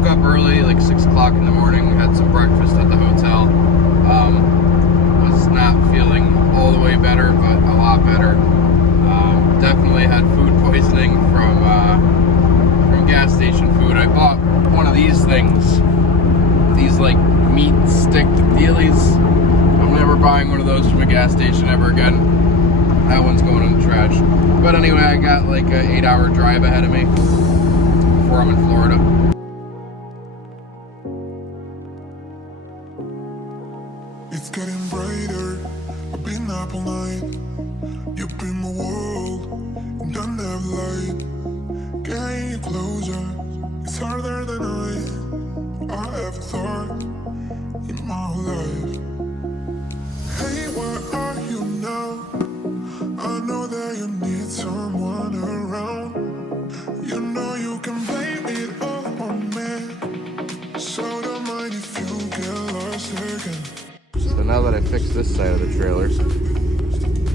woke up early, like 6 o'clock in the morning, had some breakfast at the hotel. Was not feeling all the way better, but a lot better. Definitely had food poisoning from gas station food. I bought one of these things, these like meat stick dealies. I'm never buying one of those from a gas station ever again. That one's going in the trash. But anyway, I got like an 8-hour drive ahead of me before I'm in Florida. It's getting brighter. I've been up all night. You've been my world, and I never lied. Getting you closer, it's harder than I ever thought in my whole life. Hey, where are you now? I know that you need someone around. You know you can blame it all on me. So don't mind if you get lost again. So now that I fixed this side of the trailer, it's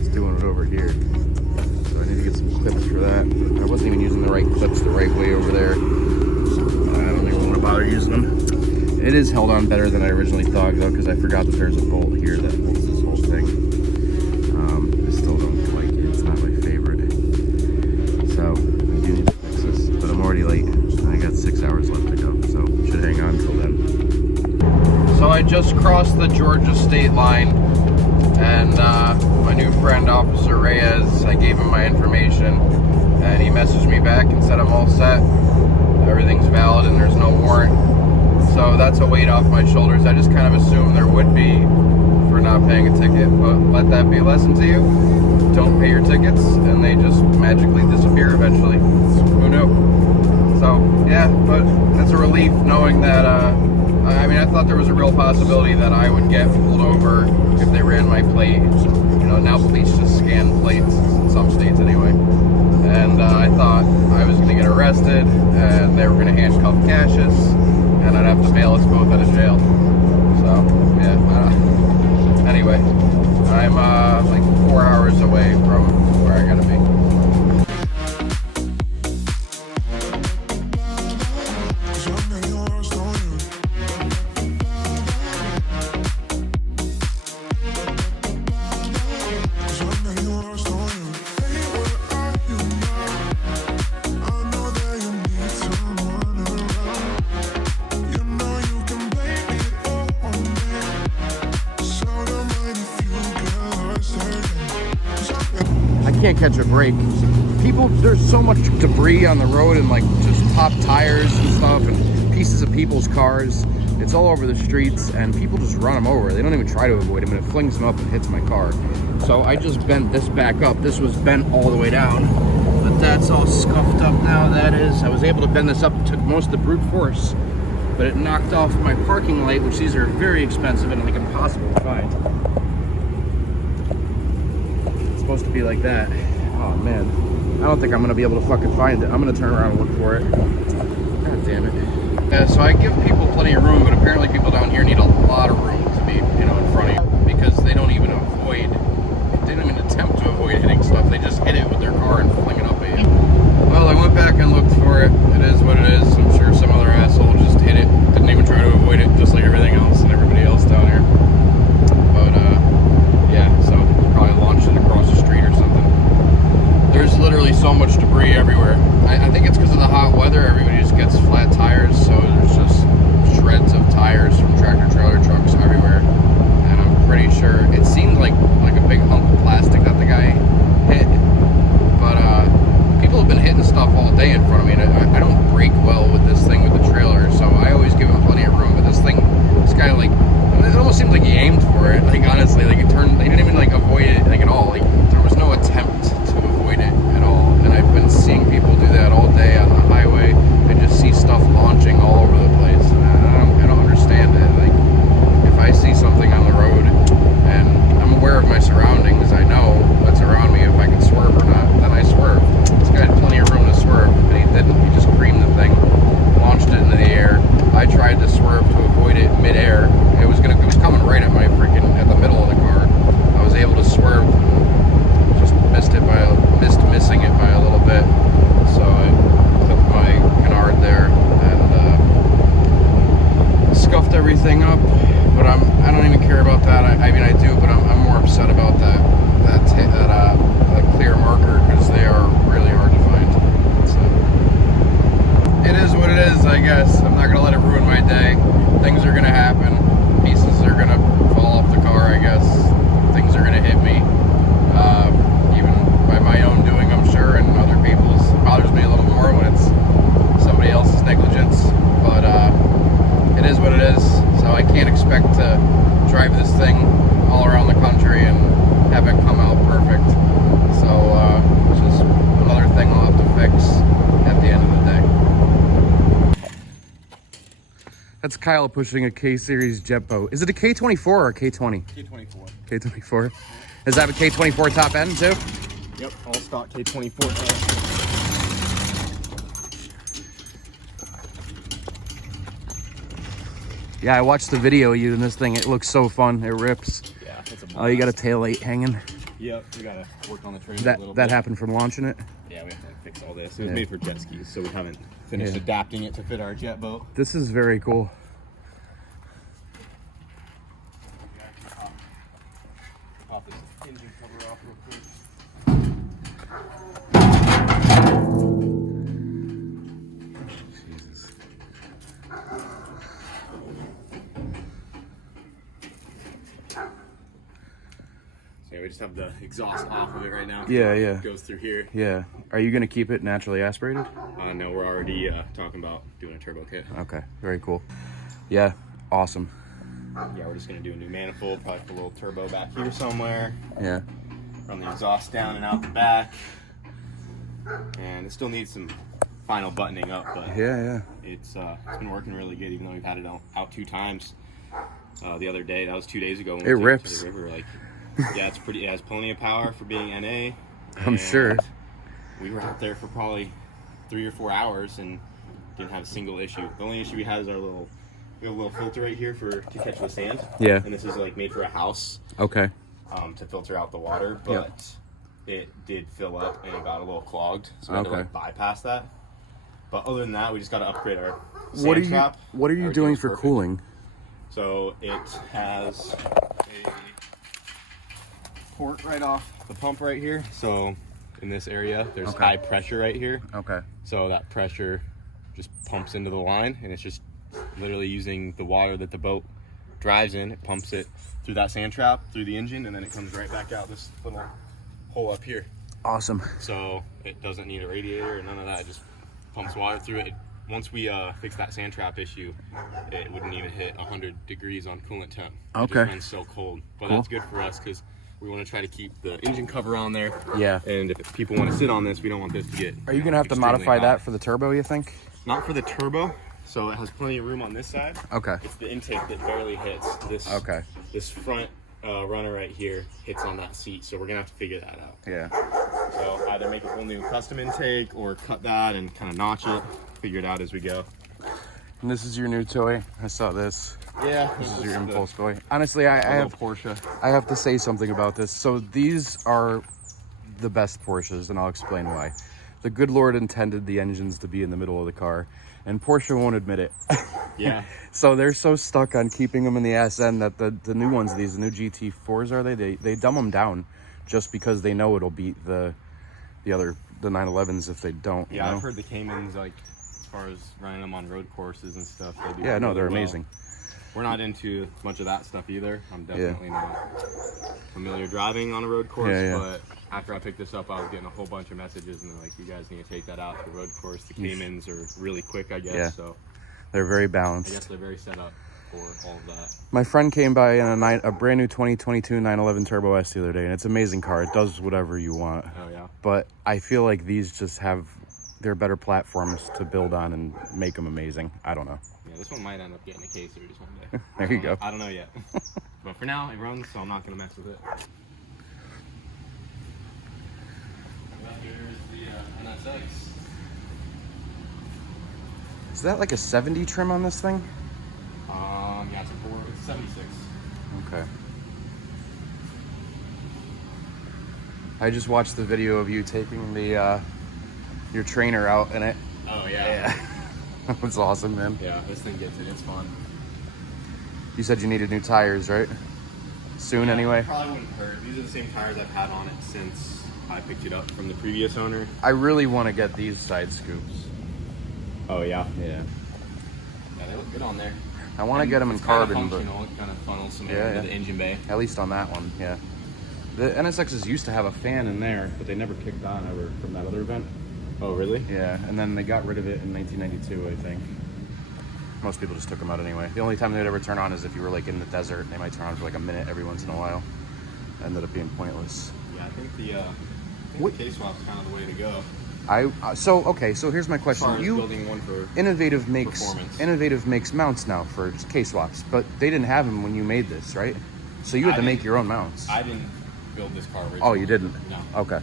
doing it over here. So I need to get some clips for that. I wasn't even using the right clips the right way over there. I don't even want to bother using them. It is held on better than I originally thought though, because I forgot that there's a bolt here that holds this whole thing. I still don't like it. It's not my favorite. So I do need to fix this, but I'm already late. I got 6 hours left to go, so should hang on until then. So I just crossed the Georgia state line, and my new friend, Officer Reyes, I gave him my information, and he messaged me back and said I'm all set. Everything's valid and there's no warrant. So that's a weight off my shoulders. I just kind of assumed there would be for not paying a ticket, but let that be a lesson to you. Don't pay your tickets and they just magically disappear eventually. Who knew? So yeah, but it's a relief knowing that, I mean, I thought there was a real possibility that I would get pulled over if they ran my plate. You know, now police just scan plates, in some states anyway. And I thought I was going to get arrested and they were going to handcuff Cassius and I'd have to bail us both out of jail. So, yeah. Anyway, I'm like 4 hours away from where I gotta be. Can't catch a break. People, there's so much debris on the road and like just popped tires and stuff and pieces of people's cars. It's all over the streets and people just run them over. They don't even try to avoid them and it flings them up and hits my car. So I just bent this back up. This was bent all the way down, but that's all scuffed up now. That is, I was able to bend this up. It took most of the brute force, but it knocked off my parking light, which these are very expensive and like impossible to find. Supposed to be like that. Oh man, I don't think I'm gonna be able to fucking find it. I'm gonna turn around and look for it. God damn it. Yeah, so I give people plenty of room, but apparently people down here need a lot of room to be, you know, in front of you because they don't even avoid, they don't even attempt to avoid hitting stuff. They just hit it with their car and fling it up at you. Well, I went back and looked for it. It is what it is. I'm sure some other asshole just hit it, didn't even try to avoid it, just like everything else and everybody else down here. But yeah, so probably launched it across the street or something. There's literally so much debris everywhere. I think it's because of the hot weather. Everybody just gets flat tires, so there's just shreds of tires. everything up, but I don't even care about that. I mean I do, but I'm more upset about that clear marker, because they are really hard to find. So it is what it is, I guess. I'm not gonna let it ruin my day. Things are gonna happen. Pieces are gonna fall off the car, I guess. Things are gonna hit me, even by my own doing, I'm sure, and other people's. It bothers me a little more when it's somebody else's negligence, but it is what it is. So I can't expect to drive this thing all around the country and have it come out perfect. So it's just another thing I'll have to fix at the end of the day. That's Kyle pushing a K-Series jet boat. Is it a K24 or a K20? K24. K24. Does that have a K24 top end too? Yep, all stock K24. Yeah, I watched the video of you in this thing. It looks so fun. It rips. Yeah, it's a blast. Oh, you got a tail light hanging. Yep, we gotta work on the trailer a little bit. That happened from launching it? Yeah, we have to fix all this. It was made for jet skis, so we haven't finished adapting it to fit our jet boat. This is very cool. Pop this engine cover off real quick. Jesus. So yeah, we just have the exhaust off of it right now. Yeah, yeah. It goes through here. Yeah. Are you going to keep it naturally aspirated? No, we're already talking about doing a turbo kit. Okay, very cool. Yeah, awesome. Yeah, we're just gonna do a new manifold, probably put a little turbo back here somewhere. Yeah. Run the exhaust down and out the back. And it still needs some final buttoning up, but Yeah. it's been working really good, even though we've had it out 2 times. The other day, that was 2 days ago when It we took rips. it to the river. Like, yeah, it has plenty of power for being NA. I'm sure. We were out there for probably 3 or 4 hours and didn't have a single issue. The only issue we had is we have a little filter right here to catch the sand. Yeah. And this is like made for a house. Okay. To filter out the water, but it did fill up and it got a little clogged, so we had to like bypass that. But other than that, we just got to upgrade our sand trap. What are you doing for cooling? So it has a port right off the pump right here. So in this area, there's high pressure right here. Okay. So that pressure just pumps into the line, and it's just literally using the water that the boat drives in. It pumps it through that sand trap, through the engine, and then it comes right back out this little hole up here. Awesome. So it doesn't need a radiator or none of that. It just pumps water through it. Once we fix that sand trap issue, it wouldn't even hit 100 degrees on coolant temp. It just runs so cold. But that's good for us because we want to try to keep the engine cover on there. Yeah. And if people want to sit on this, we don't want this to get. Are you going to have to modify that for the turbo, you think? Not for the turbo. So it has plenty of room on this side. Okay. It's the intake that barely hits. This front runner right here hits on that seat, so we're gonna have to figure that out. Yeah. So either make a whole new custom intake or cut that and kind of notch it. Figure it out as we go. And this is your new toy. I saw this. Yeah. This is your impulse toy. Honestly, I have Porsche. I have to say something about this. So these are the best Porsches, and I'll explain why. The good Lord intended the engines to be in the middle of the car, and Porsche won't admit it. Yeah. So they're so stuck on keeping them in the ass end that the new ones, the new GT4s, are they dumb them down just because they know it'll beat the 911s if they don't. Yeah, you know? I've heard the Caymans, like, as far as running them on road courses and stuff. They do Yeah, no, they're well. amazing. We're not into much of that stuff either. I'm definitely not familiar driving on a road course, but after I picked this up, I was getting a whole bunch of messages, and they're like, you guys need to take that out to the road course. The Caymans are really quick, I guess. Yeah. So They're very I balanced. guess they're very set up for all of that. My friend came by in a brand new 2022 911 Turbo S the other day, and it's an amazing car. It does whatever you want. Oh, yeah. But I feel like these just have, they're better platforms to build on and make them amazing. I don't know. Yeah, this one might end up getting a K-Series one day. There you go. I don't know yet. But for now, it runs, so I'm not going to mess with it. Here's the NSX. Is that like a 70 trim on this thing? Yeah, it's 76. Okay. I just watched the video of you taking the your trainer out in it. Oh, yeah. That was awesome, man. Yeah, this thing gets it. It's fun. You said you needed new tires, right? Soon, anyway. Probably wouldn't hurt. These are the same tires I've had on it since I picked it up from the previous owner. I really want to get these side scoops. Oh yeah. Yeah. Yeah, they look good on there. I want to get them in carbon, but it kind of funnels some air into the engine bay. At least on that one, yeah. The NSXs used to have a fan in there, but they never kicked on ever from that other event. Oh really? Yeah, and then they got rid of it in 1992, I think. Most people just took them out anyway. The only time they'd ever turn on is if you were like in the desert. They might turn on for like a minute every once in a while. Ended up being pointless. Yeah, I think the K-swap's kind of the way to go. So here's my question. Building one for Innovative performance. makes mounts now for K-swaps, but they didn't have them when you made this, right? So you had to make your own mounts. I didn't build this car originally. Oh, you didn't? No. Okay.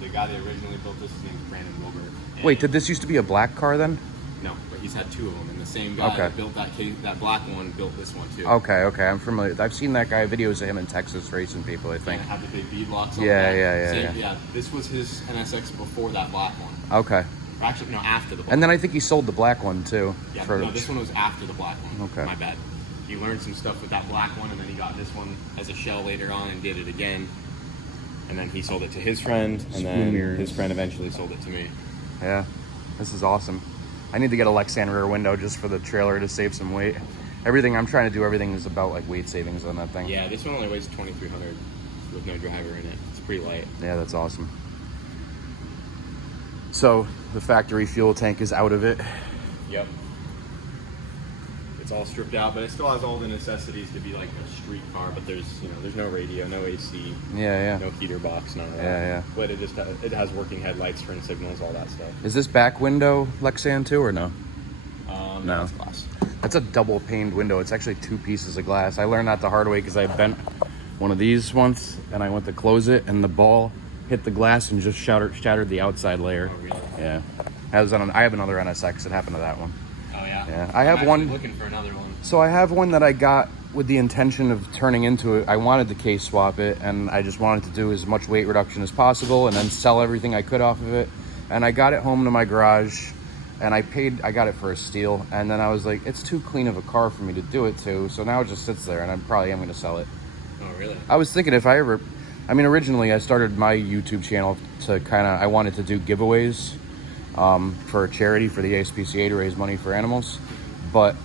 The guy that originally built this, his name's Brandon Wilbur. Wait, did this used to be a black car then? No, but he's had two of them, and the same guy that built that black one built this one too. Okay, I'm familiar. I've seen that guy, videos of him in Texas racing people, I think. Yeah, had the big bead locks on Yeah. This was his NSX before that black one. Okay. Actually, no, after the black And then I think he sold the black one too. Yeah, no, this one was after the black one. Okay. My bad. He learned some stuff with that black one, and then he got this one as a shell later on and did it again. And then he sold it to his friend, and then his friend eventually sold it to me. Yeah, this is awesome. I need to get a Lexan rear window just for the trailer to save some weight. I'm trying to do everything is about like weight savings on that thing. Yeah, this one only weighs 2,300 with no driver in it. It's pretty light. Yeah, that's awesome. So the factory fuel tank is out of it. Yep. It's all stripped out, but it still has all the necessities to be like a street car. But there's no radio, no AC, no heater box, none of that. Yeah. But it has working headlights, turn signals, all that stuff. Is this back window Lexan too, or no? No, it's glass. That's a double paned window. It's actually two pieces of glass. I learned that the hard way because I bent one of these once, and I went to close it, and the ball hit the glass and just shattered the outside layer. Oh, really? Yeah. I have another NSX. It happened to that one. Oh yeah. Yeah, I have one. Looking for another one. So I have one that I got with the intention of turning into it. I wanted to case swap it, and I just wanted to do as much weight reduction as possible, and then sell everything I could off of it. And I got it home to my garage, and I got it for a steal. And then I was like, it's too clean of a car for me to do it to. So now it just sits there, and I probably am going to sell it. Oh really? I was thinking originally I started my YouTube channel to I wanted to do giveaways for a charity for the ASPCA to raise money for animals. But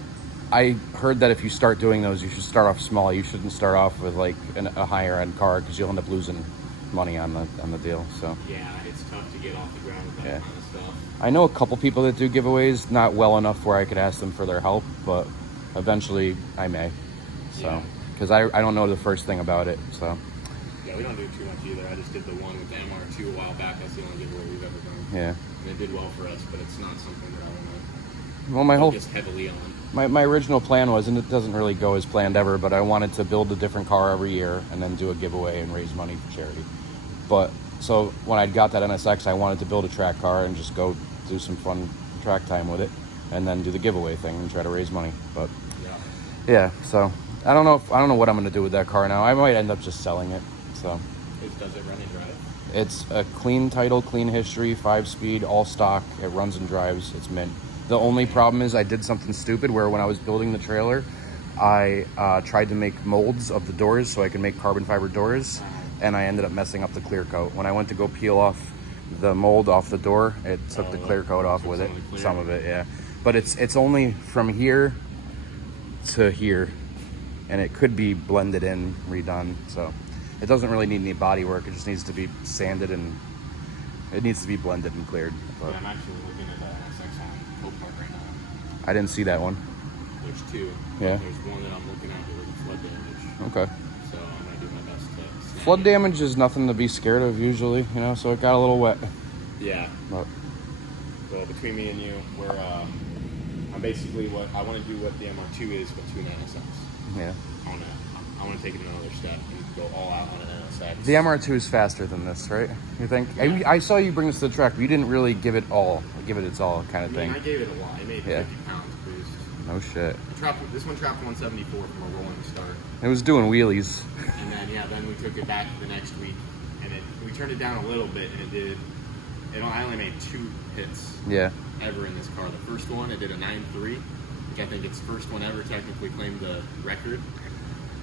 I heard that if you start doing those, you should start off small. You shouldn't start off with like a higher end car because you'll end up losing money on the deal. So yeah, it's tough to get off the ground with that kind of stuff. I know a couple people that do giveaways, not well enough where I could ask them for their help, but eventually I may. So because I don't know the first thing about it. So yeah, we don't do too much either. I just did the one with the MR2 a while back. That's the only giveaway we've ever done. Yeah. And it did well for us, but it's not something that I want to focus heavily on. My original plan was, and it doesn't really go as planned ever, but I wanted to build a different car every year and then do a giveaway and raise money for charity. But so when I got that NSX, I wanted to build a track car and just go do some fun track time with it, and then do the giveaway thing and try to raise money. But yeah, so I don't know what I'm gonna do with that car now. I might end up just selling it. So Does it run and drive? It's a clean title, clean history, 5-speed, all stock. It runs and drives. It's mint. The only problem is I did something stupid where when I was building the trailer, I tried to make molds of the doors so I could make carbon fiber doors, and I ended up messing up the clear coat. When I went to go peel off the mold off the door, it took the clear coat off with it, some of it, yeah. But it's only from here to here, and it could be blended in, redone, so it doesn't really need any body work. It just needs to be sanded, and it needs to be blended and cleared. But yeah, I'm actually looking at the NSX on Copart right now. I didn't see that one. There's two. Yeah. There's one that I'm looking at with flood damage. Okay. So I'm going to do my best to... Flood damage is nothing to be scared of usually, so it got a little wet. Yeah. But well, between me and you, I'm basically I want to do what the MR2 is, but to an NSX. Yeah. I want to take it another step and go all out on an NSX. The MR2 is faster than this, right? You think? Yeah. I saw you bring this to the track, but you didn't really give it its all kind of thing. I gave it a lot. I made 50 pounds boost. No shit. This one trapped 174 from a rolling start. It was doing wheelies. And then we took it back the next week, and we turned it down a little bit, and I only made 2 hits. Yeah. Ever in this car. The first one, it did a 9.3, which I think its first one ever technically claimed the record.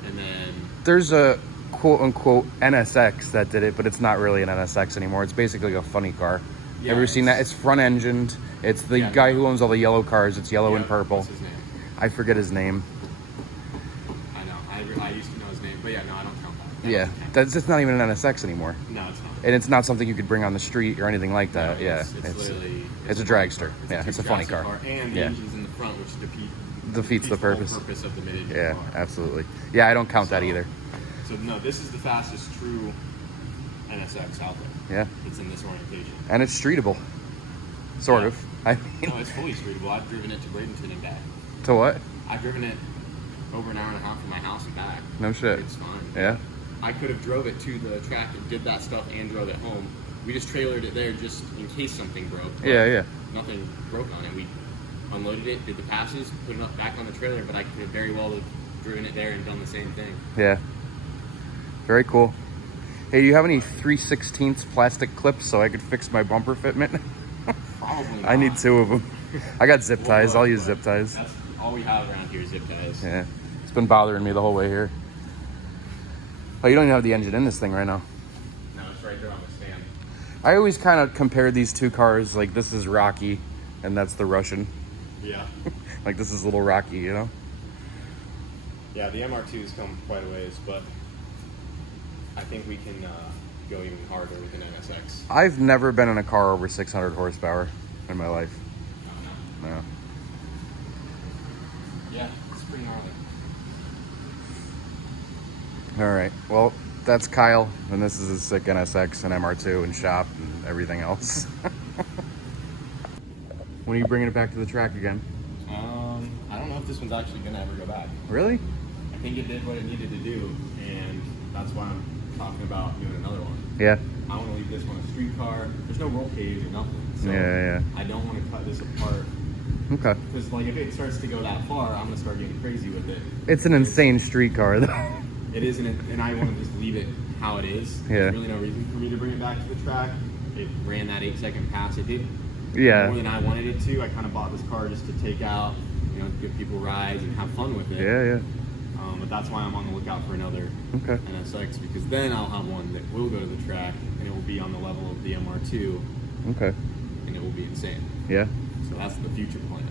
And then there's a quote-unquote NSX that did it, but it's not really an NSX anymore. It's basically a funny car. Yeah, ever seen that? It's front-engined. It's the guy who owns all the yellow cars. It's yellow and purple. What's his name? I forget his name. I know. I used to know his name, but yeah, no, I don't count that. Yeah, that's it's not even an NSX anymore. No, it's not. And it's not something you could bring on the street or anything like that. No, yeah, it's literally it's a dragster. Yeah, it's a funny car. And the engine's in the front, which defeats the purpose. The whole purpose of the mid-engine Yeah, car. absolutely. Yeah, I don't count that either. So no, this is the fastest true NSX out there. Yeah. It's in this orientation. And it's streetable. Sort Yeah. of. I mean, No, it's fully streetable. I've driven it to Bradenton and back. to what? I've driven it over an hour and a half from my house and back. No shit. It's fine. Yeah. I could have drove it to the track and did that stuff and drove it home. We just trailered it there just in case something broke. Yeah. Nothing broke on it. We unloaded it, did the passes, put it up back on the trailer, but I could have very well have driven it there and done the same thing. Yeah. Very cool. Hey, do you have any 3/16 plastic clips so I could fix my bumper fitment? Probably not. I need 2 of them. I got zip ties. I'll use zip ties. That's all we have around here is zip ties. Yeah. It's been bothering me the whole way here. Oh, you don't even have the engine in this thing right now. No, it's right there on the stand. I always kind of compare these 2 cars, like this is Rocky and that's the Russian. Yeah. Like this is little Rocky, you know? Yeah, the MR2's come quite a ways, but I think we can go even harder with an NSX. I've never been in a car over 600 horsepower in my life. No. No. Yeah, it's pretty gnarly. All right. Well, that's Kyle, and this is a sick NSX and MR2 and shop and everything else. When are you bringing it back to the track again? I don't know if this one's actually gonna ever go back. Really? I think it did what it needed to do, and that's why I'm talking about doing another one. Yeah. I want to leave this one a street car. There's no roll cage or nothing. So Yeah. I don't want to cut this apart. Okay. Because like if it starts to go that far, I'm gonna start getting crazy with it. It's an insane street car, though. It isn't, and I want to just leave it how it is. Yeah. There's really no reason for me to bring it back to the track. It ran that 8-second pass. It did Yeah. more than I wanted it to. I kind of bought this car just to take out, give people rides and have fun with it. Yeah. But that's why I'm on the lookout for another Okay. NSX, because then I'll have one that will go to the track and it will be on the level of the MR2 Okay. and it will be insane. Yeah. So that's the future plan.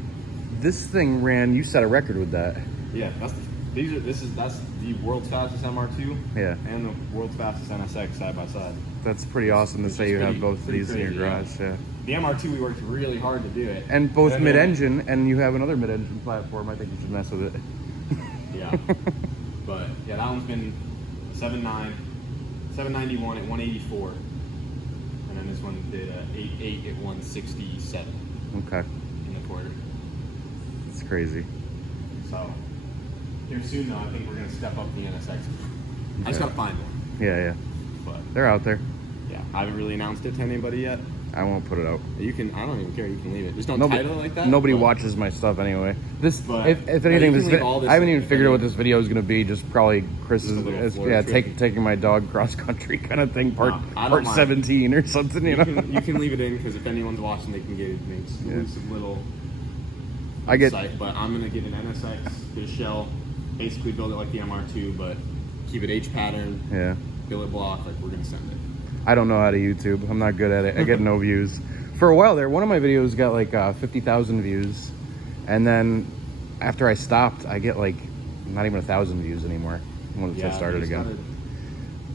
This thing ran. You set a record with that. Yeah, that's the world's fastest MR2 Yeah. and the world's fastest NSX side by side. That's pretty awesome to Which say is you have pretty- both of pretty these in your crazy, garage. Yeah. The MR2 we worked really hard to do it. And both then- mid-engine, and you have another mid-engine platform. I think you should mess with it. Yeah. But yeah, that one's been 791 at 184. And then this one did 88 at 167 Okay. in the quarter. It's crazy. So here soon though, I think we're gonna step up the NSX. I just Okay. gotta find one. Yeah. But They're out there. yeah, I haven't really announced it to anybody yet. I won't put it out. You can, I don't even care, you can leave it. Just don't title it like that. Nobody but- watches my stuff anyway. This, But- if but anything, you this, can leave all this I haven't in even the figured out what video. this video is going to be. Just probably Chris's, Just a little Florida yeah, trip. taking my dog cross country kind of thing, part No, I don't part mind. 17 or something. You know, You can leave it in because if anyone's watching, they can get an exclusive little I get site. But I'm gonna get an NSX, get a shell, basically build it like the MR2, but keep it H pattern, yeah. billet block. Like we're gonna send it. I don't know how to YouTube. I'm not good at it. I get no views. For a while there, one of my videos got like 50,000 views, and then after I stopped, I get like not even 1,000 views anymore. Once I started you just again. gotta-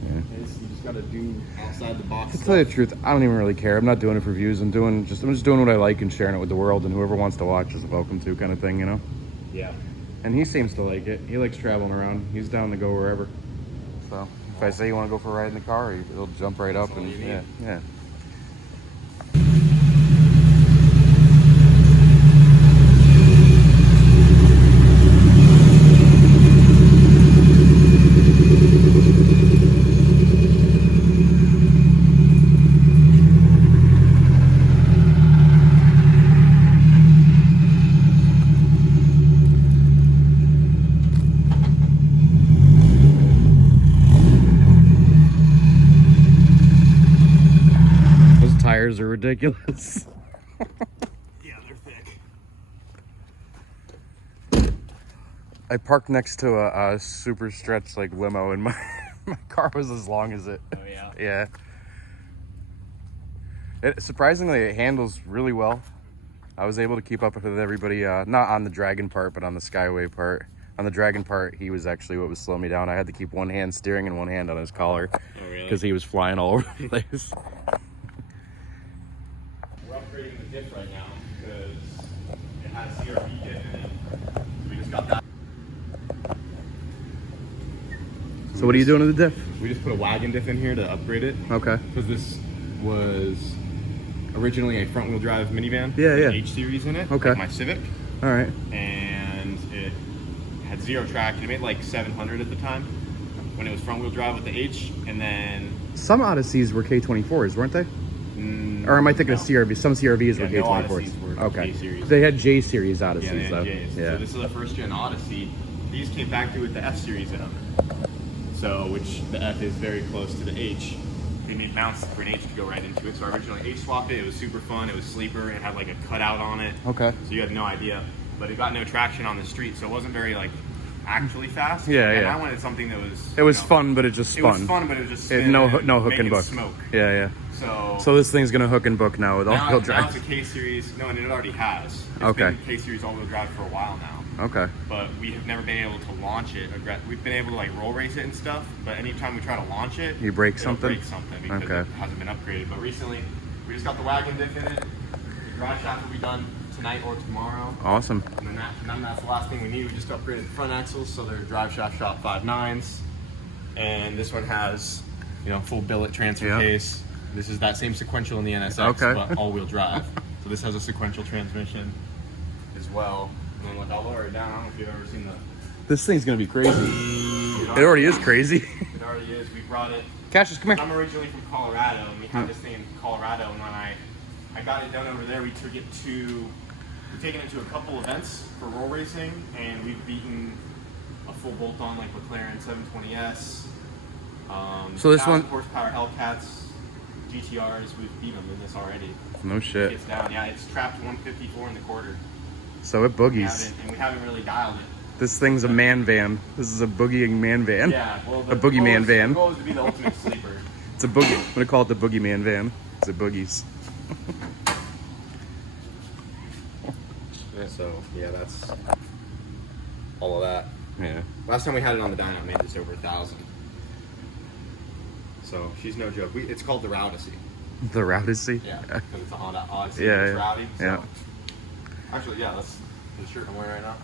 Yeah. You just gotta do outside the box. To tell you the truth, I don't even really care. I'm not doing it for views. I'm just doing what I like and sharing it with the world, and whoever wants to watch is welcome to, kind of thing, you know. Yeah. And he seems to like it. He likes traveling around. He's down to go wherever. So if I say you want to go for a ride in the car, he'll jump right up all and you need. yeah. Those tires are ridiculous. Yeah, they're thick. I parked next to a super stretched like limo, and my my car was as long as it. Oh yeah. Yeah. Surprisingly, it handles really well. I was able to keep up with everybody, not on the Dragon part, but on the Skyway part. On the Dragon part, he was actually what was slowing me down. I had to keep one hand steering and one hand on his collar. Oh really? Because he was flying all over the place. We're upgrading the diff right now because it had a CRV diff in it. So we just got that. So what are you doing to the diff? We just put a wagon diff in here to upgrade it. Okay. Because this was originally a front-wheel drive minivan. Yeah, yeah. With H series in it. Okay. Like my Civic. All right. And it had 0 traction. It made like 700 at the time when it was front-wheel drive with the H, and then Some Odysseys were K24s, weren't they? Or am I thinking of CRV? Some CRVs were no K24s. Odysseys were Okay. K-series. They had J series Odysseys, Yeah, they though. had J's. Yeah. So this is a first-gen Odyssey. These came factory with the F series in them. So, which the F is very close to the H. We made mounts for an H to go right into it. So I originally H swapped it. It was super fun. It was sleeper. It had like a cutout on it. Okay. So you had no idea. But it got no traction on the street, so it wasn't very like actually fast. Yeah, and yeah. I wanted something that was. It was fun, but it just spun. It was fun, but it was just It, spinning no and hook and making book. smoke. Yeah, yeah. So this thing's gonna hook and book now with all-wheel now drive. it's a K series. No, and it already has. It's Okay. been K series all-wheel drive for a while now. Okay. But we have never been able to launch it. We've been able to like roll race it and stuff, but anytime we try to launch it, You break it'll something? break something because Okay. it hasn't been upgraded. But recently, we just got the wagon diff in it. The drive shaft will be done tonight or tomorrow. Awesome. And then that's the last thing we need. We just upgraded the front axles, so they're drive shaft shop 5.9s. And this one has, full billet transfer Yeah. case. This is that same sequential in the NSX, Okay. but all-wheel drive. So this has a sequential transmission as well. And then look, I'll lower it down. I don't know if you've ever seen This thing's gonna be crazy. It already is crazy. It already is. We brought it. Cassius, come here. I'm originally from Colorado, and we had this thing in Colorado. And when I got it done over there, we've taken it to a couple events for roll racing, and we've beaten a full bolt-on like McLaren 720S. So this 1,000 one- horsepower Hellcats, GTRs. We've beaten them in this already. No shit. It's down. Yeah, it's trapped 154 in the quarter. So it boogies. We haven't really dialed it. This thing's a man van. This is a boogieing man van. Yeah, well, A boogeyman van. The goal is to be the ultimate sleeper. It's a boogie. I'm gonna call it the boogeyman van. It's a boogies. So yeah, that's all of that. Yeah. Last time we had it on the dyno, it made just over 1,000. So she's no joke. It's called the Rowdyssey. The Rowdyssey? Yeah, because it's a Honda Odyssey. Yeah, It's yeah. rowdy. So. Yeah. Actually, yeah, that's the shirt I'm wearing right now.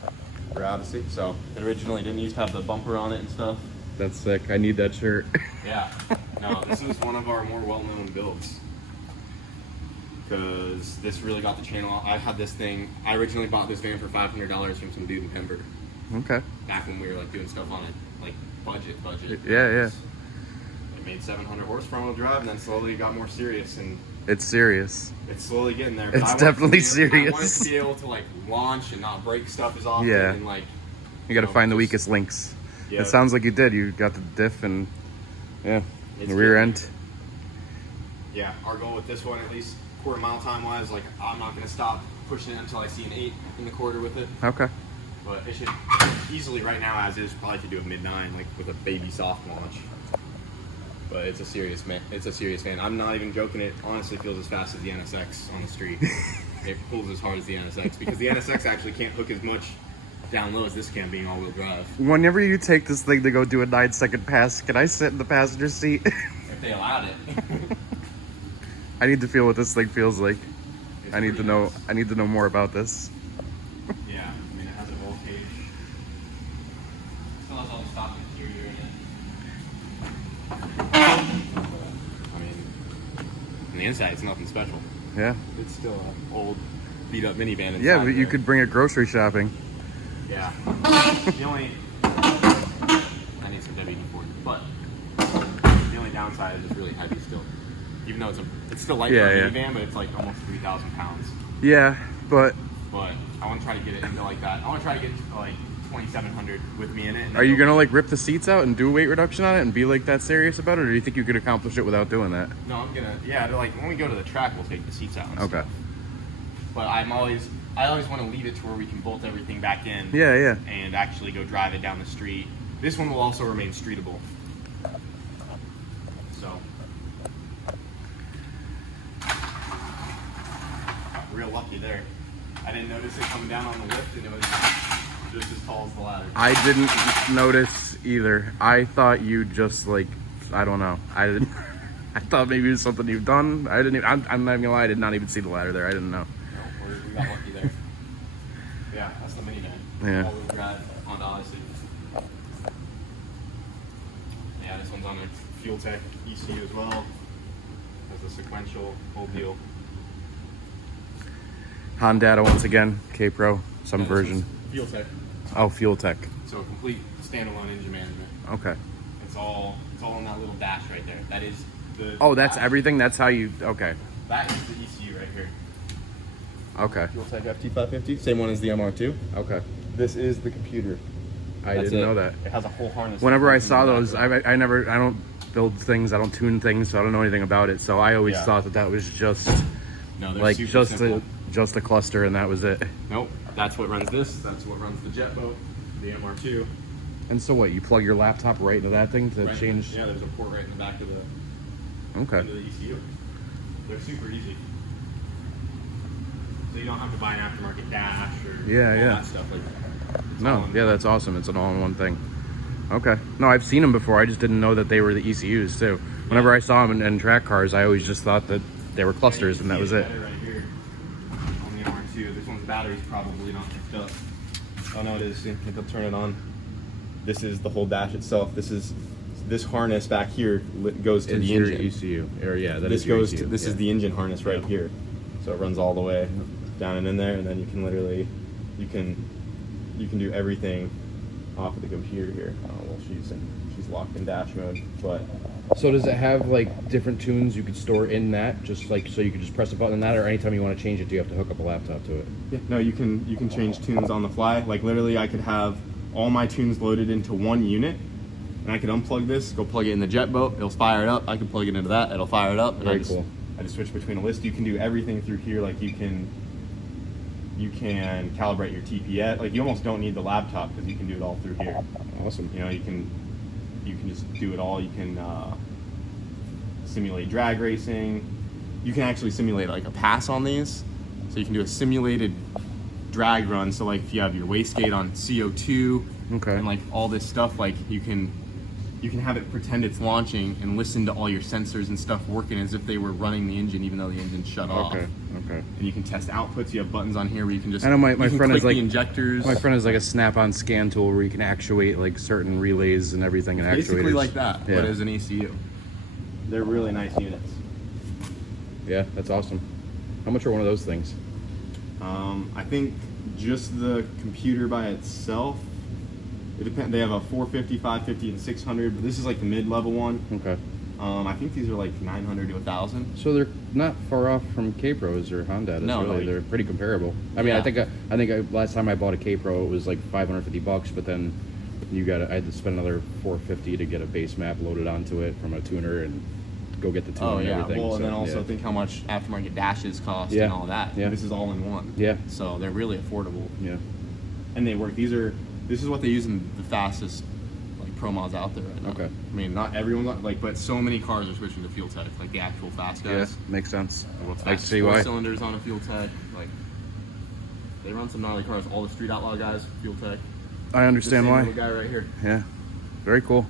Rowdyssey. So it originally didn't used to have the bumper on it and stuff. That's sick. I need that shirt. Yeah. No, this is one of our more well-known builds. Because this really got the channel. I had this thing. I originally bought this van for $500 from some dude in Pembroke. Okay. Back when we were like doing stuff on it, like budget. Yeah, yeah. It made 700 horse front-wheel drive, and then slowly it got more serious, and It's serious. it's slowly getting there. It's I want definitely to be, I want it serious. to be able to like launch and not break stuff as often, Yeah. and like You gotta know, find the just- weakest links. Yeah. It sounds like you did. You got the diff and yeah, It's the rear good. end. Yeah, our goal with this one, at least quarter mile time wise, like I'm not gonna stop pushing it until I see an 8 in the quarter with it. Okay. But it should easily right now as is probably could do a mid-9 like with a baby soft launch. But it's a serious man. It's a serious fan. I'm not even joking. It honestly feels as fast as the NSX on the street. It pulls as hard as the NSX because the NSX actually can't hook as much down low as this can, being all-wheel drive. Whenever you take this thing to go do a 9-second pass, can I sit in the passenger seat? If they allowed it. I need to feel what this thing feels like. It's I need to pretty know. nice. I need to know more about this. Yeah, I mean it has a roll cage. Still has all the stock interior in it. I mean, on the inside it's nothing special. Yeah. It's still an old, beat-up minivan inside. Yeah, but you there. could bring it grocery shopping. Yeah. The only I need some WD-40, but the only downside is it's really heavy still. Even though it's still light for a minivan, but it's like almost 3,000 pounds. Yeah, but But I want to try to get it into like that. I want to try to get like 2,700 with me in it. and are you then- gonna like rip the seats out and do a weight reduction on it and be like that serious about it, or do you think you could accomplish it without doing that? No, I'm gonna. Yeah, like when we go to the track, we'll take the seats out. And Okay. Stuff. But I'm always I always want to leave it to where we can bolt everything back in. Yeah. And actually go drive it down the street. This one will also remain streetable. So, real lucky there. I didn't notice it coming down on the lift, and it was just as tall as the ladder. I didn't notice either. I thought you just like, I don't know. I didn't. I thought maybe it was something you've done. I didn't. I'm not even gonna lie. I did not even see the ladder there. I didn't know. No, we got lucky there. Yeah, that's the minivan. Yeah. All-wheel drive Honda Odyssey. Yeah, this one's on a Fuel Tech ECU as well. Has the sequential whole deal. Honda once again. K-Pro, some Yeah, version. Fuel Tech. Oh, Fuel Tech. So a complete standalone engine management. Okay. It's all in that little dash right there. That is the. Oh, that's dash. everything. That's how you. Okay. That is the ECU right here. Okay. Fuel Tech FT550, same one as the MR2. Okay. This is the computer. I didn't know that. It has a whole harness. Whenever I saw those, I don't build things. I don't tune things, so I don't know anything about it. So I always thought that was just no, like just a cluster, and that was it. Nope. That's what runs this. That's what runs the jet boat, the MR2. And so what? You plug your laptop right into that thing to change? Yeah, there's a port right in the back of the Okay. into the ECU. They're super easy. So you don't have to buy an aftermarket dash or all that stuff like that. No, yeah, that's awesome. It's an all-in-one thing. Okay. No, I've seen them before. I just didn't know that they were the ECUs too. Whenever I saw them in track cars, I always just thought that they were clusters, and that was it. Right here on the MR2. This one's battery's probably not hooked up. Oh no, it is. See, if I'll turn it on. This is the whole dash itself. This harness back here goes to Is the your engine. ECU, or yeah, that This is your goes ECU. to this is the engine harness right here. So it runs all the way down and in there, and then you can literally you can do everything off of the computer here. Oh well, she's locked in dash mode, but So does it have like different tunes you could store in that, just like so you could just press a button on that, or anytime you want to change it, do you have to hook up a laptop to it? yeah, no, you can change tunes on the fly. Like literally, I could have all my tunes loaded into one unit, and I could unplug this, go plug it in the jet boat, it'll fire it up. I can plug it into that, it'll fire it up. And Very cool. I just switch between a list. You can do everything through here. Like you can calibrate your TPS. Like you almost don't need the laptop because you can do it all through here. Awesome. You know, you can just do it all. You can simulate drag racing. You can actually simulate like a pass on these. So you can do a simulated drag run. So like if you have your wastegate on CO2 and like all this stuff, like you can have it pretend it's launching and listen to all your sensors and stuff working as if they were running the engine, even though the engine's shut off. Okay. And you can test outputs. You have buttons on here where you can just. I know my friend click is like the injectors. My friend has like a snap-on scan tool where you can actuate like certain relays and everything and actuators. Basically like that, Yeah. but as an ECU. They're really nice units. Yeah, that's awesome. How much are one of those things? I think just the computer by itself. It depends. They have a 450, 550, and 600, but this is like the mid-level one. Okay. I think these are like 900 to 1,000. So they're not far off from K-Pros or Honda. No, really. They're pretty comparable. I mean, Yeah. I think last time I bought a K-Pro, it was like $550, but then I had to spend another $450 to get a base map loaded onto it from a tuner and go get the tune and everything. Well, so, and then also yeah. think how much aftermarket dashes cost Yeah. and all that. Yeah. This is all in one. Yeah. So they're really affordable. Yeah. And they work. This is what they use in the fastest like pro mods out there right now. Okay. I mean, not everyone but so many cars are switching to Fuel Tech, like the actual fast Yeah, guys. makes sense. The world's I can fastest see why. 4 cylinders on a Fuel Tech. Like they run some gnarly cars. All the Street Outlaw guys, Fuel Tech. I understand This why. little guy right here. Yeah. Very cool.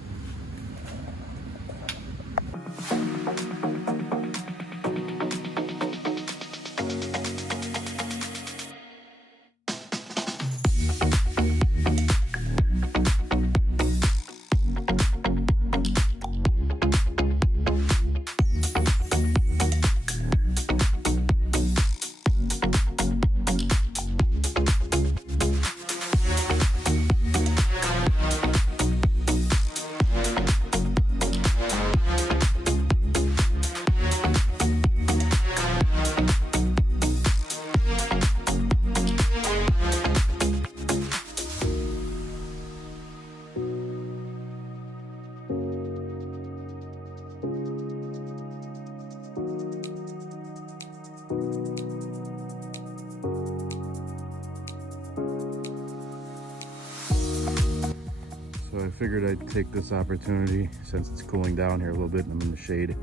I figured I'd take this opportunity, since it's cooling down here a little bit and I'm in the shade,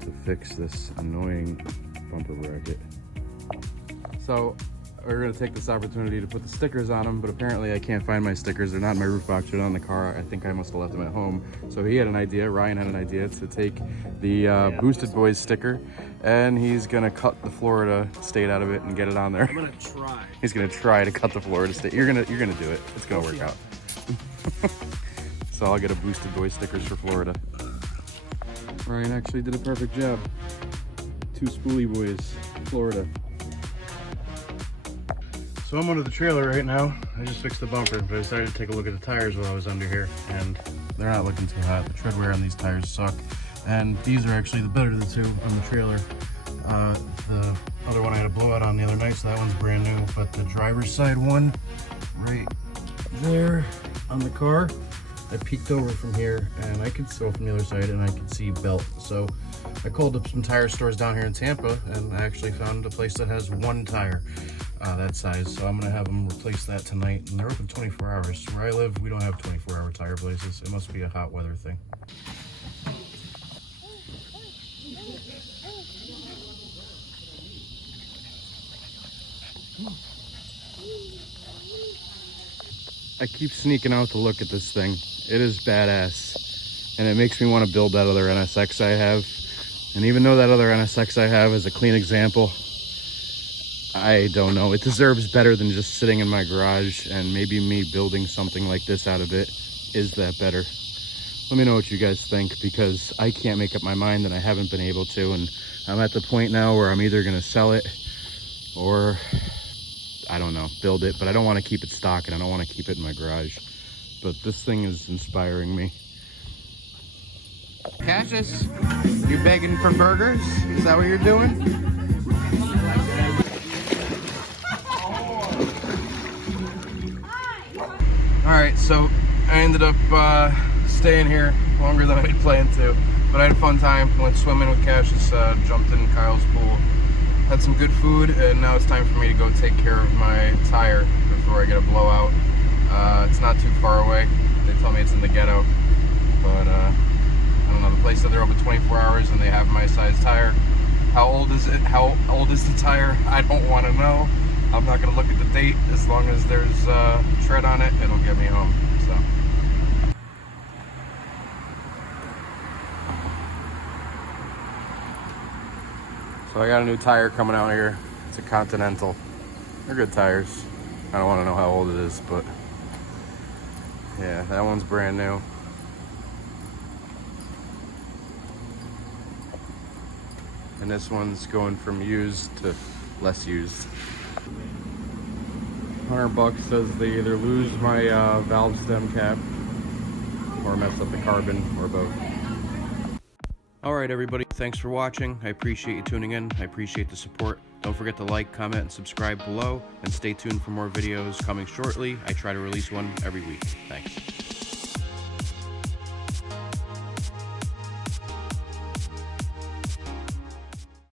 to fix this annoying bumper bracket. So we're gonna take this opportunity to put the stickers on them, but apparently I can't find my stickers. They're not in my roof box, they're not in the car. I think I must have left them at home. So he had an idea, Ryan had an idea, to take the Boosted Boys sticker, and he's gonna cut the Florida state out of it and get it on there. I'm gonna try. He's gonna try to cut the Florida state. You're gonna do it. It's gonna work out. So I'll get a Boosted Boys stickers for Florida. Ryan actually did a perfect job. 2 Spoolie Boys, Florida. So I'm under the trailer right now. I just fixed the bumper, but I decided to take a look at the tires while I was under here, and they're not looking too hot. The tread wear on these tires suck, and these are actually the better of the two on the trailer. The other one I had a blowout on the other night, so that one's brand new, but the driver's side one right there on the car, I peeked over from here and I could see from the other side and I could see belt. So I called up some tire stores down here in Tampa, and I actually found a place that has one tire that size. So I'm gonna have them replace that tonight, and they're open 24 hours. Where I live, we don't have 24-hour tire places. It must be a hot weather thing. I keep sneaking out to look at this thing. It is badass, and it makes me want to build that other NSX I have. And even though that other NSX I have is a clean example, I don't know, it deserves better than just sitting in my garage, and maybe me building something like this out of it is that better. Let me know what you guys think, because I can't make up my mind, and I haven't been able to, and I'm at the point now where I'm either gonna sell it or, I don't know, build it, but I don't want to keep it stock, and I don't want to keep it in my garage. But this thing is inspiring me. Cassius, you begging for burgers? Is that what you're doing? Alright, so I ended up staying here longer than I had planned to, but I had a fun time. Went swimming with Cassius, jumped in Kyle's pool, had some good food, and now it's time for me to go take care of my tire before I get a blowout. It's not too far away. They tell me it's in the ghetto, but I don't know. The place said they're open 24 hours and they have my size tire. How old is it? How old is the tire? I don't want to know. I'm not going to look at the date. As long as there's tread on it, it'll get me home. So I got a new tire coming out here. It's a Continental. They're good tires. I don't want to know how old it is, but yeah, that one's brand new. And this one's going from used to less used. $100 says they either lose my valve stem cap or mess up the carbon, or both. Alright everybody, thanks for watching. I appreciate you tuning in. I appreciate the support. Don't forget to like, comment, and subscribe below, and stay tuned for more videos coming shortly. I try to release one every week. Thanks.